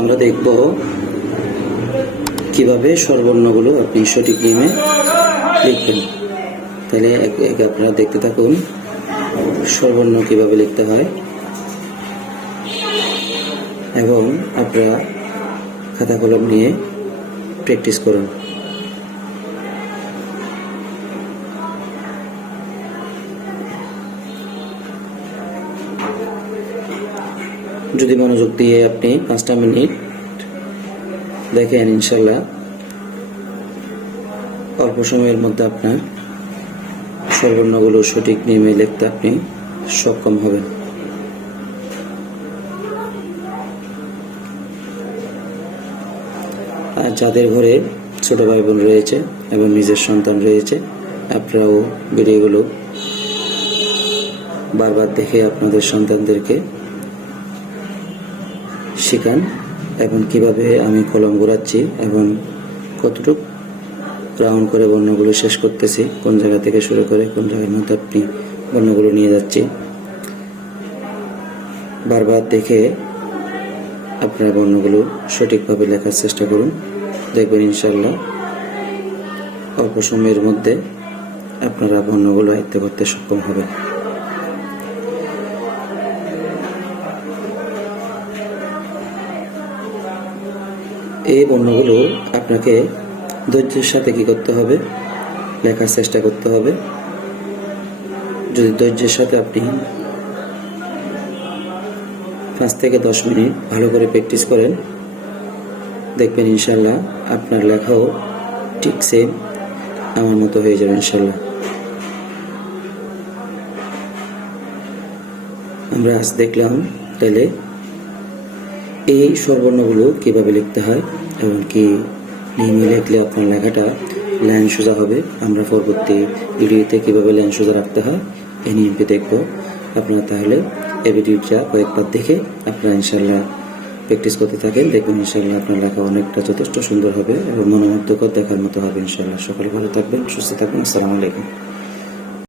আমরা দেখব কিভাবে স্বরবর্ণগুলো আপনি সঠিক নিয়মে লিখবেন। তাহলে আপনারা দেখতে থাকুন স্বরবর্ণ কিভাবে লিখতে হয় এবং আপনারা খাতা কলম নিয়ে প্র্যাকটিস করুন। যদি মনোযোগ দিয়ে আপনি 5টা মিনিট দেখেন, ইনশাল্লাহ অল্প সময়ের মধ্যে আপনার স্বরবর্ণগুলো সঠিক নিয়মে লিখতে আপনি সক্ষম হবেন। আর যাদের ঘরে ছোট ভাই বোন রয়েছে এবং নিজের সন্তান রয়েছে, আপনারাও ভিডিওগুলো বারবার দেখে আপনাদের সন্তানদেরকে শেখান এবং কিভাবে আমি কলম ঘোরাচ্ছি এবং কতটুকু রাউন্ড করে বর্ণগুলো শেষ করতেছি, কোন জায়গা থেকে শুরু করে কোন জায়গার মধ্যে আপনি বর্ণগুলো নিয়ে যাচ্ছি, বারবার দেখে আপনার বর্ণগুলো সঠিকভাবে লেখার চেষ্টা করুন। দেখবেন ইনশাল্লাহ অল্প সময়ের মধ্যে আপনারা বর্ণগুলো আয়ত্ত করতে সক্ষম হবেন। এই বর্ণগুলো আপনাকে ধৈর্যের সাথে কি করতে হবে, লেখার চেষ্টা করতে হবে। যদি ধৈর্যের সাথে আপনি 5 থেকে 10 মিনিট ভালো করে প্র্যাকটিস করেন, দেখবেন ইনশাল্লাহ আপনার লেখাও ঠিক সেম আমার মতো হয়ে যাবে ইনশাল্লাহ। আমরা আজ দেখলাম তাহলে এই স্বরবর্ণগুলো কিভাবে লিখতে হয় এবং কি নিয়মে লিখলে আপনার লেখাটা লাইন সোজা হবে। আমরা পরবর্তী ভিডিওতে কিভাবে লাইন সোজা রাখতে হয় এই নিয়মটি দেখব। আপনারা তাহলে এই ভিডিওটা কয়েকবার দেখে আপনারা ইনশাল্লাহ প্র্যাকটিস করতে থাকেন, দেখবেন ইনশাল্লাহ আপনার লেখা অনেকটা যথেষ্ট সুন্দর হবে এবং মনোমুগ্ধকর দেখার মতো হবে ইনশাল্লাহ। সকলে ভালো থাকবেন, সুস্থ থাকবেন। আসসালামু আলাইকুম।